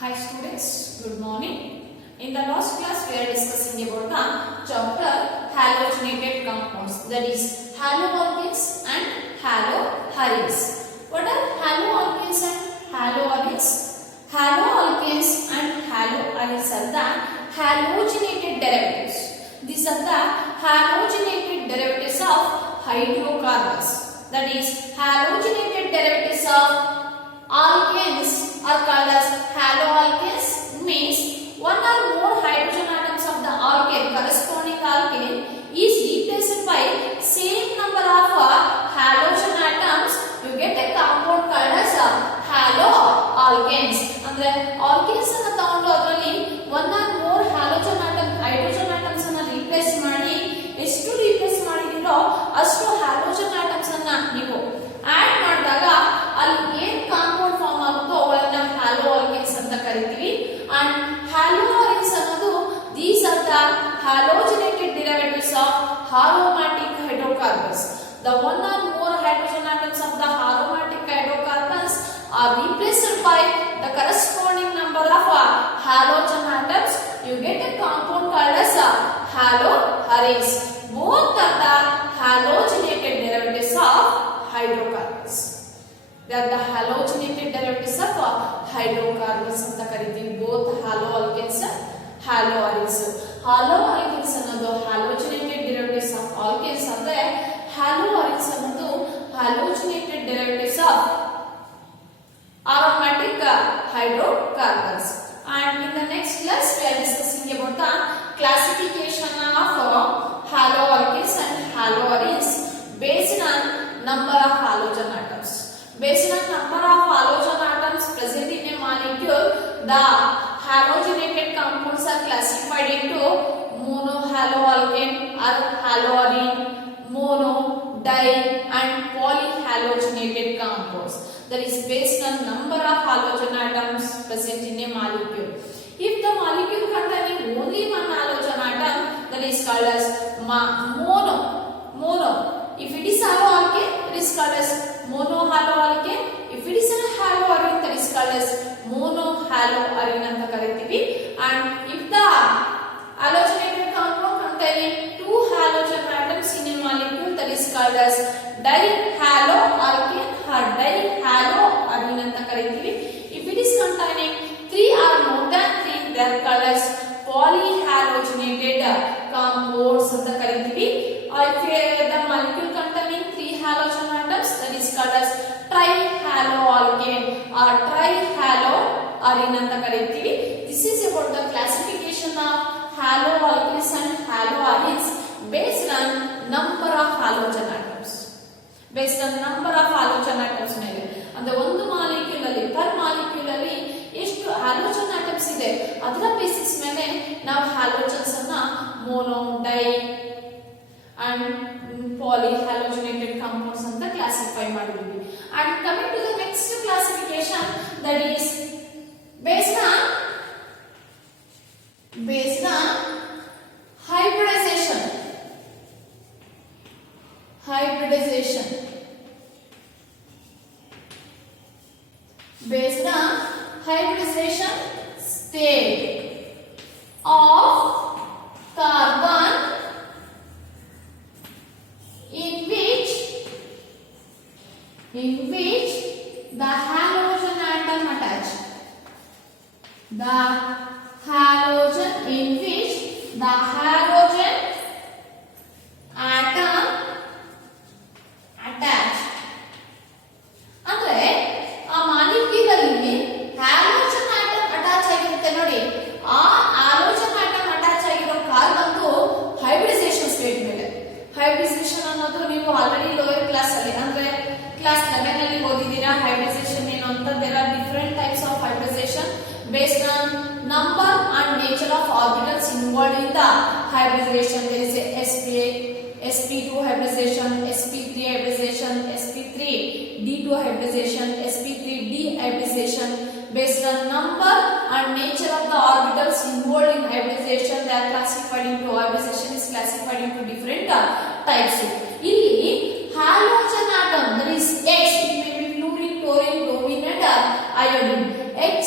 Hi students, good morning. In the last class we are discussing about the chapter halogenated compounds, that is haloalkanes and haloarenes. What are haloalkanes and haloarenes? Haloalkanes and haloarenes are the halogenated derivatives. These are the halogenated derivatives of hydrocarbons. That is halogenated derivatives of alkanes are called as haloalkanes, means one or more hydrogen atoms of the alkane, corresponding alkane, is replaced by same number of halogen atoms. You get a compound called as haloalkanes. Andre alkanes ಅನ್ನು ತಗೊಂಡು ಅದರಲ್ಲಿ one or more halogen hydrogen atoms ಅನ್ನು replace ಮಾಡಿ ಎಷ್ಟು replace ಮಾಡಿದಿರೋ ಅಷ್ಟು halogen atoms ಅನ್ನು ನೀವು add ಮಾಡಿದಾಗ ಅಲ್ಲಿ ಏನು ಕಾಂಪೌಂಡ್ ಫಾರ್ಮ್ ಆಗುತ್ತೋ ಅವುಗಳನ್ನ ಹ್ಯಾಲೋಆಲ್ಕೇನ್ಸ್ ಅಂತ ಕರಿತೀವಿ. ಅಂಡ್ ಹ್ಯಾಲೋಆರೆನ್ಸ್ ಅನ್ನೋದು these are the halogenated derivatives of aromatic hydrocarbons. The one or more hydrogen atoms of the aromatic hydrocarbons are replaced by the corresponding number of halogen atoms. You get a compound called as haloarenes. Both are the halogenated derivatives of hydrocarbons. They are the halogenated derivatives of hydrocarbons ಅಂತ ಕರಿತೀವಿ. Both haloalkanes and haloarenes. Haloalkanes ಅನ್ನೋದು halogenated derivatives of alkanes ಅಂದ್ರೆ haloarenes ಅನ್ನೋದು halogenated derivatives of aromatic hydrocarbons. And in the next class we are discussing about the classification of haloalkanes and haloarenes based on number of halogen atoms. Based on number of halogen atoms present in a molecule, the halogenated compounds are classified into monohaloalkane or haloarene, mono, di and polyhalogenated compounds. That is based on number of halogen atoms present in a molecule. If the molecule containing only one halogen atom, that is called as mono. If it is haloalkane, it is called as monohaloalkane. If it is a haloarene, that is called as monohaloarene ಅಂತ ಕರೀತೀವಿ. And if the halogenated compound containing two halogen atoms in a molecule, that is called as dihaloalkane or dihaloarene ಅಂತ ಕರೀತೀವಿ. If it is containing three or more than three, they are called as polyhalogenated compounds ಅಂತ ಕರೀತೀವಿ. If the molecule containing three halogen atoms, that is called as trihaloalkane or trihaloarene ಅಂತ ಕರೀತೀವಿ. This is about the classification of haloalkanes and haloarenes based on number of halogen atoms. Based on number of halogen atoms ಮೇಲೆ ಅಂದ್ರೆ ಒಂದು molecule ಅಲ್ಲಿ per molecule ಅಲ್ಲಿ ಎಷ್ಟು halogen atoms ಇದೆ ಅದರ ಬೇಸಿಸ್ ಮೇಲೆ ನಾವು ಹ್ಯಾಲೋಜನ್ಸ್ ಅನ್ನ mono, di and polyhalogenated compounds ಅಂತ ಕ್ಲಾಸಿಫೈ ಮಾಡಿದ್ವಿ. And coming to the next classification, that is based on hybridization. Based on hybridization state of carbon in which the halogen atom attached. The halogen in which the halogen atom attached. ಅಂದ್ರೆ ಆ molecule ಅಲ್ಲಿ halogen atom attach ಆಗಿರುತ್ತೆ ನೋಡಿ. ಆ halogen atom attach ಆಗಿರೋ carbon hybridisation state ಮೇಲೆ. Hybridisation ಅನ್ನೋದು ನೀವು ಆಲ್ರೆಡಿ ಲೋಯರ್ ಕ್ಲಾಸ್ ಅಲ್ಲಿ ಅಂದ್ರೆ ಕ್ಲಾಸ್ 11 ಅಲ್ಲಿ ಓದಿದ್ದೀರಾ. ಹೈಬ್ರಿಡೈಸೇಷನ್ ಏನು ಅಂತ. There are different types of hybridisation based on number and nature of orbitals involved in the hybridization. There is a sp2 hybridization, sp3 hybridization, sp3d2 hybridization, sp3d hybridization. Based on number and nature of the orbitals involved in hybridization, they are classified into hybridization is classified into different types. ಇಲ್ಲಿ halogen atom, there is X, it may be fluorine, chlorine, bromine and iodine. X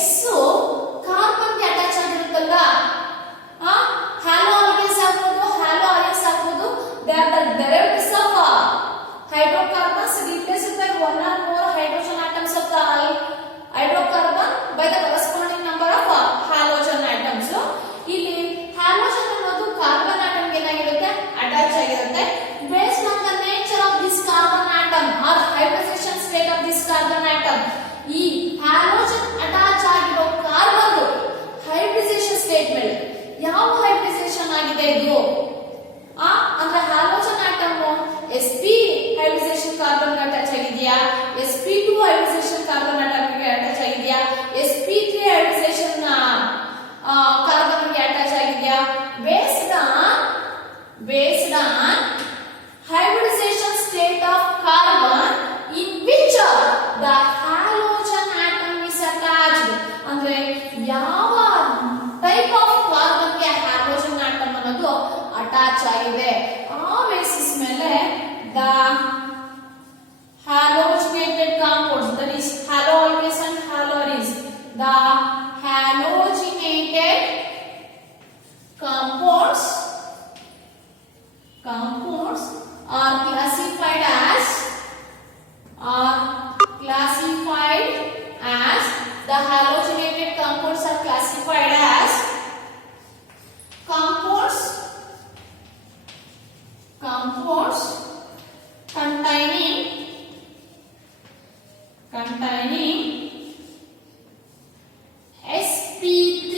of ಕಾರ್ಬನ್ಗೆ halogen atom ಅನ್ನೋದು attach ಆಗಿದೆ. ಆ basis ಮೇಲೆ the halogenated compounds, that is halo alkanes and haloarenes, the halogenated compounds are classified as the halogenated compounds are classified as compounds containing sp3.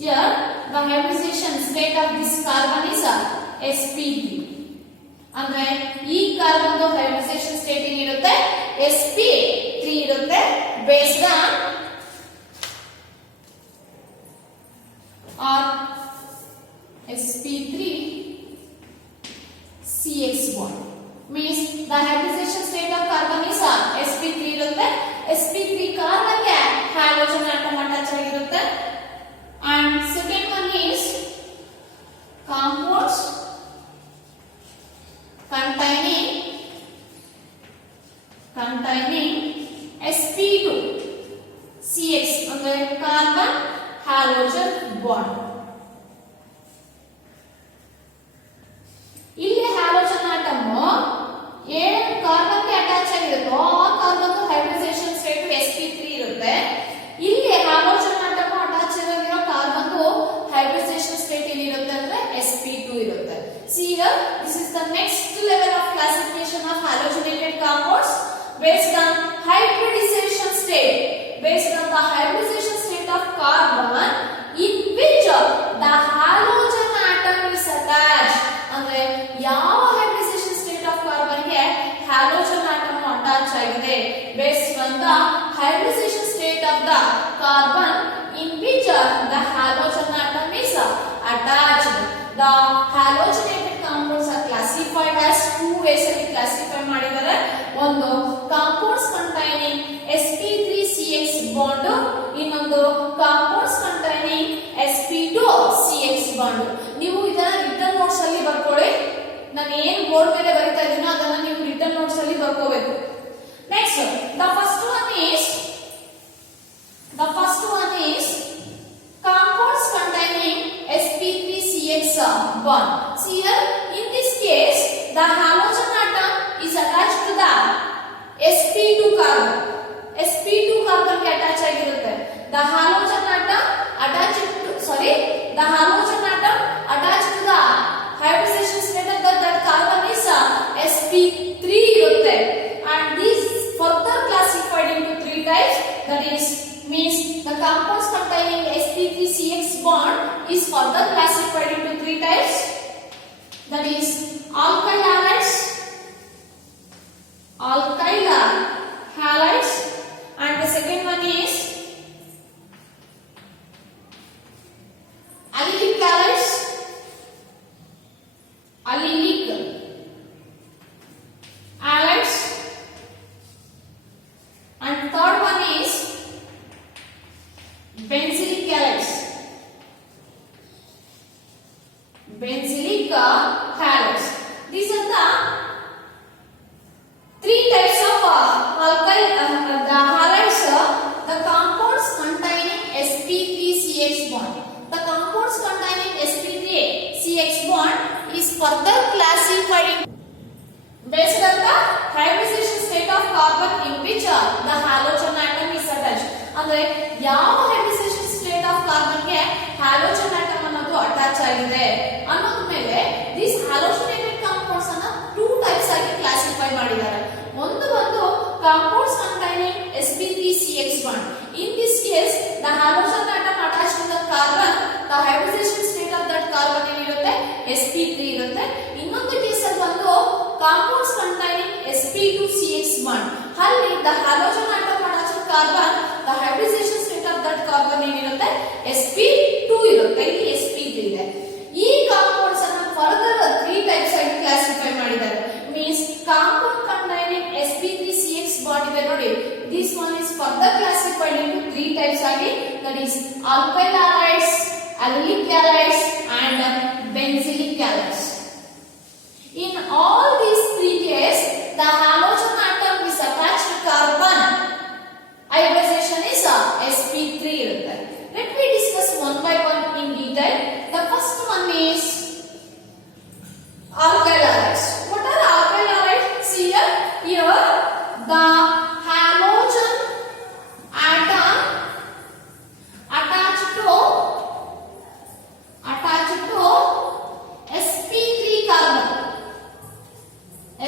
Here the hybridization state of this carbon is sp3. ಅಂದ್ರೆ ಈ carbon hybridisation state ಏನಿರುತ್ತೆ sp3 ಇರುತ್ತೆ based on sp3 CX bond. Means the hybridization state of carbon is sp3 ಇರುತ್ತೆ. sp3 carbon ಗೆ halogen atom attach ಆಗಿರುತ್ತೆ. And second one is compounds containing sp2 CX ಅಂದ್ರೆ carbon halogen bond. ಇಲ್ಲಿ halogen atom ಏನು carbon ಗೆ attach ಆಗಿರುತ್ತೋ ಆ carbon hybridisation state sp3 ಇರುತ್ತೆ. ಇಲ್ಲಿ ಹ್ಯಾಲೋಜನ್ ಆಟಮ್ ಅಟ್ಯಾಚ್ ಆಗಿರೋ ಕಾರ್ಬನ್ hybridization state ಏನಿರುತ್ತೆ ಅಂದ್ರೆ sp2 ಇರುತ್ತೆ. See here, this is the next level of classification of halogenated compounds based on hybridization state. Based on the hybridization state of carbon in which the halogen atom is attached. ಅಂದ್ರೆ ಯಾವ hybridization state of carbon ಗೆ halogen atom attach ಆಗಿದೆ based on the hybridization state of the carbon in which the halogen atom is attached. The halogenated compounds are classified as two ways ಅಲ್ಲಿ classify ಮಾಡಿದ್ದಾರೆ. ಒಂದು compounds containing sp3 CX bond, ಇನ್ನೊಂದು compounds containing sp2 CX bond. ನೀವು ಇದನ್ನ return notes ಅಲ್ಲಿ ಬರ್ಕೊಳ್ಳಿ. ನಾನು ಏನು ಬೋರ್ಡ್ ಮೇಲೆ ಬರಿತಾ ಇದ್ದೀನೋ ಅದನ್ನ ನೀವು ರಿಟರ್ನ್ ನೋಟ್ಸ್ ಅಲ್ಲಿ ಬರ್ಕೋಬೇಕು. Next, the first one is compounds containing sp3 CX bond. See here, in this case the halogen atom is attached to the sp2 carbon. sp2 carbon ಗೆ ಅಟ್ಯಾಚ್ ಆಗಿರುತ್ತೆ. The halogen atom attached to the hybridization state of that carbon is sp3 irutte. And these further classified into three types, that is means the compounds containing sp3 CX bond is further classified into three types, that is alkyl halides, and the second one is allylic halides, and third one is benzylic halides. These are the three types of alkyl halides. The compounds containing sp3 CX bond. The compounds containing sp3 CX bond is further classified based on the hybridization state of carbon in which the halogen atom is attached. ಅಂದ್ರೆ ಯಾವ hybridization state of carbon ಗೆ halogen atom ಅನ್ನೋದು attach ಆಗಿದೆ ಅನ್ನೋದ ಮೇಲೆ these halogenated compounds ಅನ್ನು two types ಆಗಿ classify ಮಾಡಿದ್ದಾರೆ. ಒಂದು compounds containing sp3 CX bond. In this case the halogen atom attached to the carbon, the hybridization state of that carbon ಏನಿರುತ್ತೆ sp3 ಇರುತ್ತೆ. ಇನ್ನೊಂದು ಕೇಸ್ ಅಲ್ಲಿ compounds containing sp2 CX bond. ಅಲ್ಲಿ the halogen atom attached to carbon, the hybridization state of that carbon ಏನಿರುತ್ತೆ sp2 ಇರುತ್ತೆ. ಇಲ್ಲಿ sp3 ಇದೆ. ಈ compounds ಅನ್ನು further three types ಆಗಿ ಕ್ಲಾಸಿಫೈ ಮಾಡಿದ್ದಾರೆ. Means compound containing sp3 CX bond ಇದೆ ನೋಡಿ, this one is further classified into three types ಆಗಿ that is alkyl halides, allylic halides and benzylic halides. In all these three cases, the halogen atom is attached to carbon. Hybridization is sp3 irutte. Let me discuss one by one in detail. The first one is alkyl halides. What are alkyl halides? See here the halogen atom attached to sp3 carbon.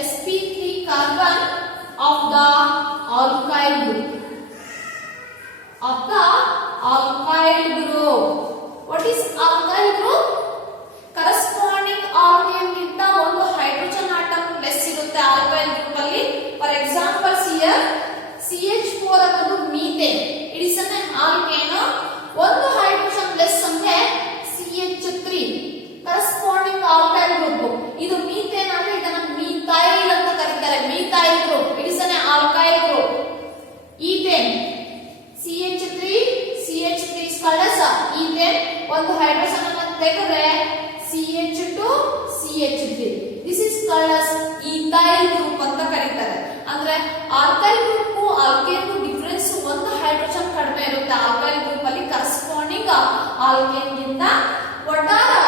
sp3 carbon of the alkyl group. What is alkyl group? Corresponding organ ಗಿಂತ ಒಂದು hydrogen atom less ಇರುತ್ತೆ alkyl group ಅಲ್ಲಿ. For example here CH4 ಅನ್ನೋದು methane. It is an alkane. ಒಂದು hydrogen less ಅಂದ್ರೆ CH3 corresponding alkyl group. ಇದು methane ಅಂದ್ರೆ ಇದನ್ನ ಮೀಥೈಲ್ ಅಂತ ಕರೀತಾರೆ. Methyl group. It is an alkyl group. Ethane CH3 is called as ethane. ಒಂದು ಹೈಡ್ರೋಜನ್ ಅನ್ನು ತೆಗೆದರೆ CH2 CH3. This is called as ethyl group ಅಂತ ಕರೀತಾರೆ. ಅಂದ್ರೆ alkyl group alkane ಡಿಫರೆನ್ಸ್ ಒಂದು ಹೈಡ್ರೋಜನ್ ಕಡಿಮೆ ಇರುತ್ತೆ alkyl group ಅಲ್ಲಿ corresponding alkane ಗಿಂತ. What are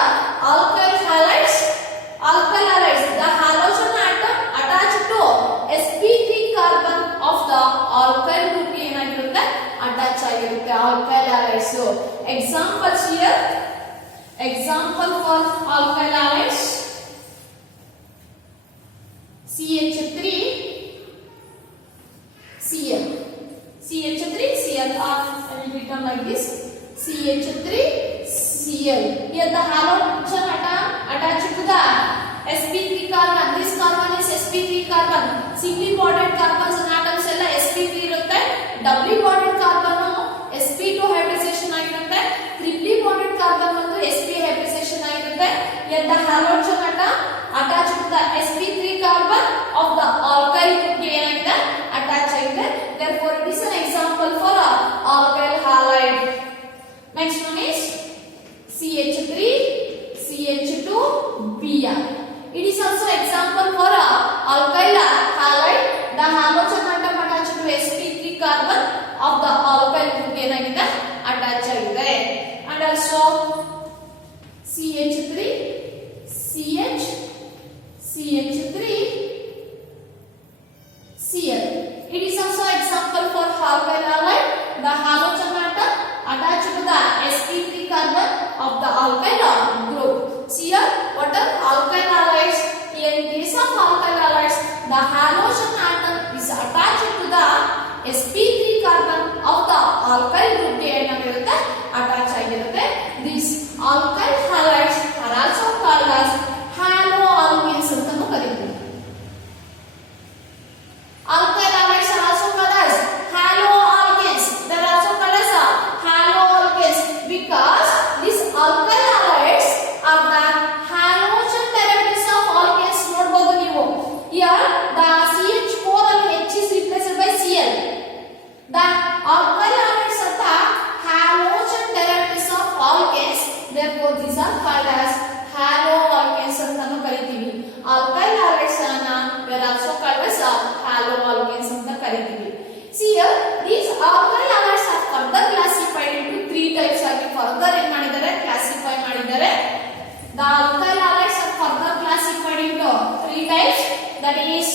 alkyl halides? Alkyl halides, the halogen atom attached to sp3 carbon of the alkyl group ಏನಾಗಿರುತ್ತೆ attach ಆಗಿರುತ್ತೆ alkyl halides. Examples here. Example for alkyl halides: CH3 Cl. CH3 Cl. I will written like this: CH3 Cl. Here the halogen atom attached to the sp3 carbon. This carbon is sp3 carbon. Singly bonded carbons and atoms ಎಲ್ಲ sp3 ಇರುತ್ತೆ. doubly bonded carbon sp2 hybridization ಆಗಿರುತ್ತೆ. triply bonded carbon ಒಂದು sp hybridization ಆಗಿರುತ್ತೆ. Here the halogen atom attached to the sp3 carbon of the alkyl group ಏನಾಗಿದೆ attach ಆಗಿದೆ. Therefore it is an example for alkyl halide. Next one is CH3 CH2 Br. It is also example for alkyl halide. The halogen atom attached to sp3 carbon of the alkyl group ಏನಾಗಿದೆ attach ಆಗಿದೆ. And also CH3 CH CH3 Cl. It is also example for alkyl halide. The halogen atom attached to the sp3 carbon of the alkyl group. See here what are alkyl halides? Here in case of alkyl halides, the halogen atom is attached to the sp3 carbon of the alkyl group ಏನಾಗಿರುತ್ತೆ attach ಆಗಿರುತ್ತೆ. These alkyl halides are also called as haloalkanes ಅಂತಾನೂ ಕರೀತೀವಿ. Alkyl halides are also called as haloalkanes. They are also called as haloalkanes because these alkyl halides are the halogen derivatives of alkanes. ನೋಡಬಹುದು ನೀವು. Here the CH4 ಅಲ್ಲಿ H is replaced by Cl. The alkyl halides are the halogen derivatives of alkanes. Therefore these are called as haloalkanes ಅಂತಾನೂ ಕರೀತೀವಿ. Alkyl halides ಅನ್ನ we are also called as haloalkanes ಅಂತ ಕರೀತೀವಿ. See here these alkyl halides are further classified into three types ಆಗಿ further ಏನು ಮಾಡಿದ್ದಾರೆ classify ಮಾಡಿದ್ದಾರೆ. The alkyl halides are further classified into three types, that is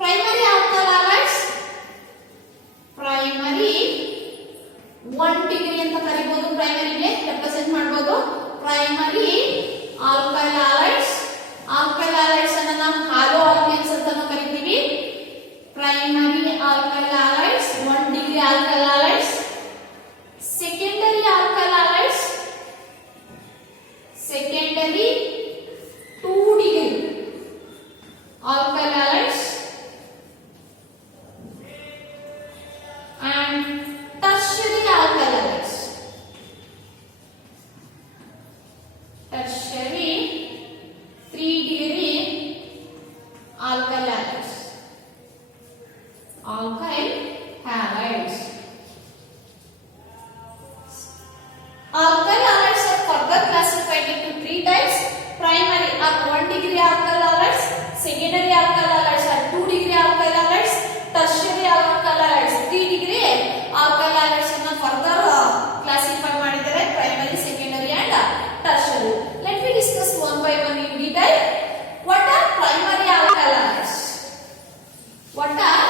primary alkyl halides, primary 1 degree ಅಂತ ಕರೀಬಹುದು. primary ಗೆ represent ಮಾಡಬಹುದು. primary alkyl halides. alkyl halides ಅನ್ನು ನಾವು haloalkanes ಅಂತಾನೂ ಕರೀತೀವಿ. primary alkyl halides 1 degree alkyl halides. secondary alkyl halides, secondary 2 degree alkyl halides, and tertiary alkyl halides. Tertiary 3 degree alkyl halides. Alkyl halides. Alkyl halides are further classified into three types. Primary are 1 degree alkyl halides, secondary alkyl halides are 2 degree alkyl halides, tertiary alkyl halides 3 degree alkyl halides ಅನ್ನು further classify ಮಾಡಿದ್ದಾರೆ primary, secondary and tertiary. Let me discuss one by one in detail. What are primary alkyl halides? What are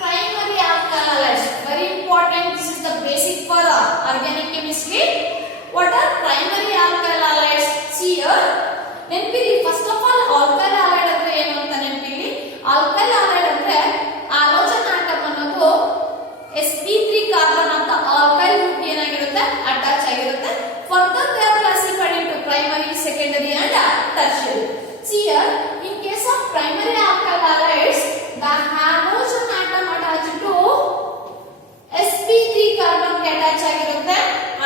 primary alkyl halides? Very important. This is the basic for organic chemistry. What are primary alkyl halides? See here. ನೆನಪಿಲಿ first of all alkyl halide ಅಂದ್ರೆ ಏನು ಅಂತ ನೆನಪಿಲಿ. Alkyl halide ಅಂದ್ರೆ halogen atom ಅನ್ನೋದು sp3 carbon ಅಂತ alkyl group ಏನಾಗಿರುತ್ತೆ attach ಆಗಿರುತ್ತೆ. Further they are classified into primary, secondary and tertiary. See here, in case of primary alkyl halides, the halogen atom attached to sp3 carbon ಗೆ attach ಆಗಿರುತ್ತೆ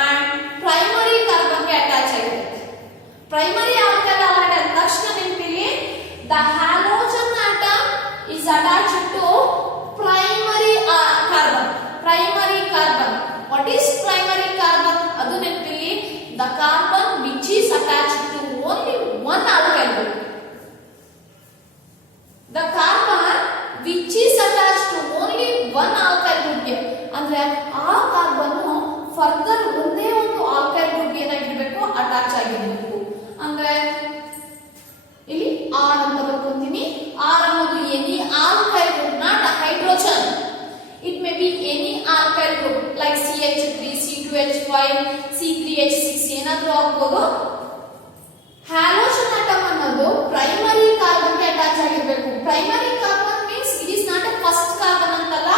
and primary carbon ಗೆ attach ಆಗಿರುತ್ತೆ. Primary alkyl halide ಅಂದ ತಕ್ಷಣ ನೆನಪಿಲಿ the halogen atom is attached to primary carbon. Primary carbon. What is primary carbon? ಅದು ನೆನಪಿಲಿ the carbon which is attached to only one alkyl group. The carbon which is attached to only one alkyl group ಗೆ ಅಂದ್ರೆ ಆ carbon further ಒಂದೇ ಒಂದು alkyl group ಏನಾಗಿರಬೇಕು attach ಆಗಿರಬೇಕು. ಅಂದ್ರೆ ಇಲ್ಲಿ ಆರ್ ಅಂತ ಬರ್ಕೊಂತೀನಿ. ಆರ್ ಅನ್ನೋದು any alkyl group, not hydrogen. It may be any alkyl group like CH3, C2H5, C3H6 ಏನಾದ್ರೂ ಆಗ್ಬೋದು. ಹ್ಯಾಲೋಜನ್ ಆಟಮ್ ಅನ್ನೋದು ಪ್ರೈಮರಿ ಕಾರ್ಬನ್ ಗೆ ಅಟ್ಯಾಚ್ ಆಗಿರಬೇಕು. Primary carbon means it is not a first carbon ಅಂತಲ್ಲ.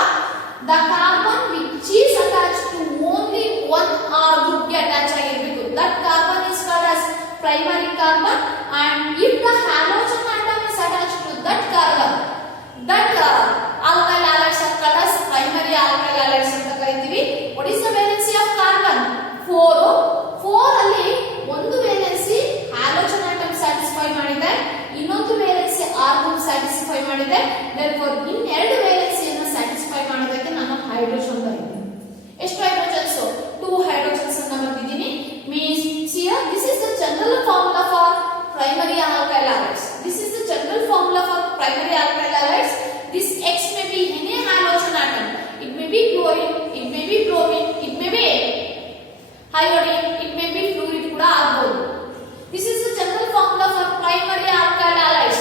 The carbon which is attach to only one R group ಗೆ attach ಆಗಿರಬೇಕು. That carbon is called as primary carbon, and if the halogen atom is attached to that carbon, that alkyl halides are called as primary alkyl halides ಅಂತ ಕರೀತೀವಿ. What is the valency of carbon? 4. 4 ಅಲ್ಲಿ ಒಂದು valency halogen atom satisfy ಮಾಡಿದೆ, ಇನ್ನೊಂದು valency R group satisfy ಮಾಡಿದೆ. therefore ಇನ್ನೆರಡು ವೇಲೆನ್ಸಿಯನ್ನು satisfy ಮಾಡೋದಕ್ಕೆ ನಾನು ಹೈಡ್ರೋಜನ್ ಬರೆದಿದ್ದೀನಿ. ಎಷ್ಟು ಹೈಡ್ರೋಜನ್ಸ್? 2 ಹೈಡ್ರೋಜನ್ಸ್ ಅನ್ನು ಬರೆದಿದ್ದೀನಿ. means here this is the general formula for primary alkyl halides. This is the general formula for primary alkyl halides. This X may be any halogen atom. It may be chlorine, it may be bromine, it may be iodine, it may be fluoride kuda agbodu. This is the general formula for primary alkyl halides.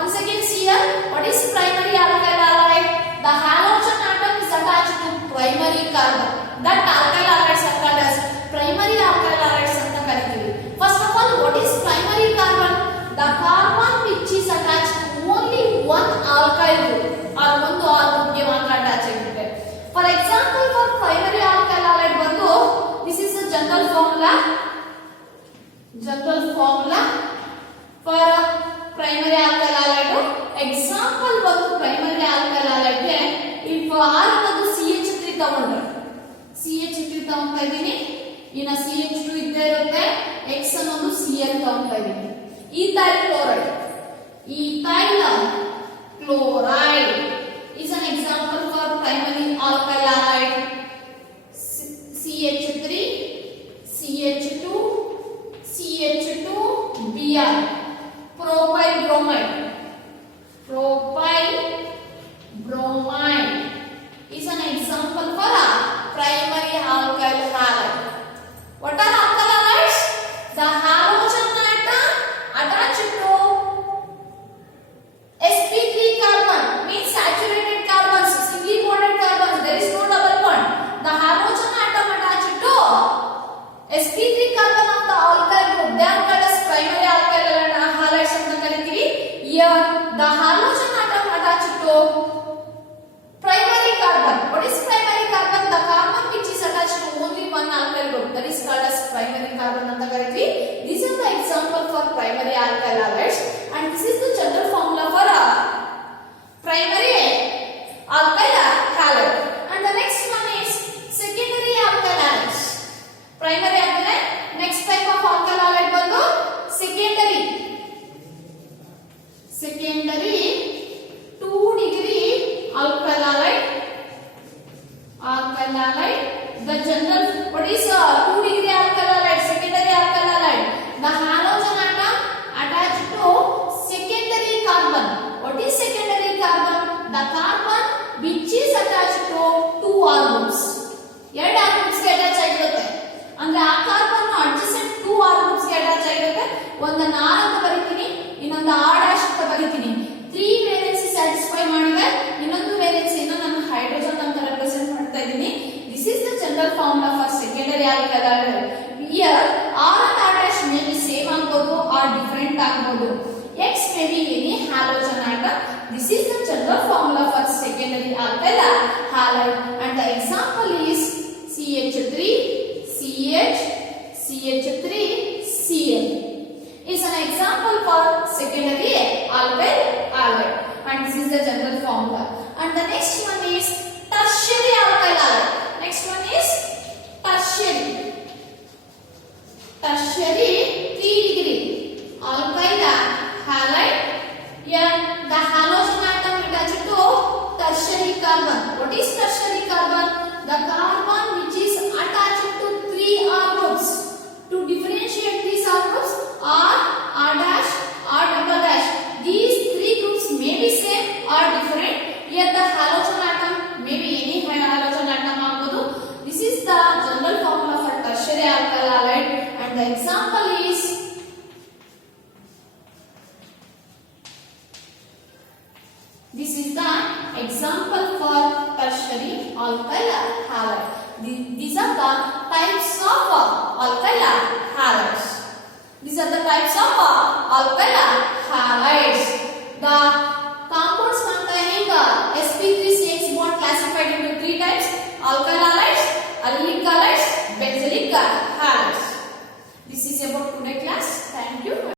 Once again see here, what is primary alkyl halide? The halogen atom is attached to primary carbon. That alkyl halides are called as primary alkyl halides anta kariತೀವಿ. First of all, what is primary carbon? The carbon which is attached to only one alkyl group or ಒಂದು R group ಗೆ ಮಾತ್ರ attach ಆಗಿರುತ್ತೆ. For example, for primary alkyl halide ಬಂದು this is the general formula for primary alkyl halide. Example ಬಂದು primary alkyl halide ಗೆ if R ಅನ್ನೋದು CH3 ತಗೊಂಡ್ರೆ CH3 ತಗೊಂತಾ ಇದೀನಿ, ಇನ್ನ CH2 ಇದ್ದೇ ಇರುತ್ತೆ, X ಅನ್ನೋದು Cl ತಗೊಂತಾ ಇದೀನಿ. ethyl chloride is an example for primary alkyl halide. CH3 CH2 CH2 Br. propyl bromide is an example for a primary alkyl halide. What are alkyl halides? The halogen atom attached to sp3 carbon means saturated carbons, singly bonded carbons, there is no double bond. The halogen atom attached to sp3 carbon of the alkyl group, they are called as primary alkyl halides ಅಂತ ಕರೀತೀವಿ. Here the halogen atom attached to primary carbon. What is primary carbon? The carbon which is attached to only one alkyl group, that is called as primary carbon ಅಂತ ಕರೀತೀವಿ. These are the example for primary alkyl halides, and this is the general formula for primary alkyl halide. And the next one is secondary alkyl halides. Primary ಅಂದ್ರೆ next type of alkyl halide ಬಂದು secondary 2 degree alkyl halide. general, what is 2 degree alkyl halide, secondary alkyl halide? The halogen atom attached to secondary carbon. What is secondary carbon? The carbon which is attached to 2 R groups. ಎರಡು R groups ಗೆ attach ಆಗಿರುತ್ತೆ. ಅಂದ್ರೆ ಆ carbon adjacent 2 R groups ಗೆ attach ಆಗಿರುತ್ತೆ. ಒಂದನ್ನ R ಅಂತ ಬರೀತೀನಿ, ಇನ್ನೊಂದು R' ಅಂತ ಬರೀತೀನಿ. 3 ವೇಲೆನ್ಸಿ ಸ್ಯಾಟಿಸ್ಫೈ ಮಾಡಿದೆ, ಇನ್ನೊಂದು ವೇಲೆನ್ಸಿಯನ್ನು ನಾನು ಹೈಡ್ರೋಜನ್ ಅಂತ ರೆಪ್ರೆಸೆಂಟ್ ಮಾಡ್ತಾ ಇದ್ದೀನಿ. This is the general formula for secondary alkyl halide. Here R and R' may be same ಆಗಬಹುದು or different ಆಗಬಹುದು. X may be any halogen atom. This is the general formula for secondary alkyl halide, and the example is CH3 CH CH3 Cl is an example for secondary alkyl halide, and this is the general formula. And the next one is tertiary alkyl halide. Next one is tertiary 3 degree alkyl halide. Here the halogen atom attached to tertiary carbon. What is tertiary carbon? The carbon which is attached to 3 R groups. To differentiate these R groups, R, R dash, R double dash. These 3 groups may be same or different. Here the halogen atom may be any halogen atom ಆಗಬಹುದು. This is the general formula for tertiary alkyl halide, and the example is this is the example for tertiary alkyl halide. These are the types of alkyl halides. These are the types of alkyl halides. The compounds containing sp3CH bond classified into 3 types: alkyl halides, allylic halides, benzylic halides. This is a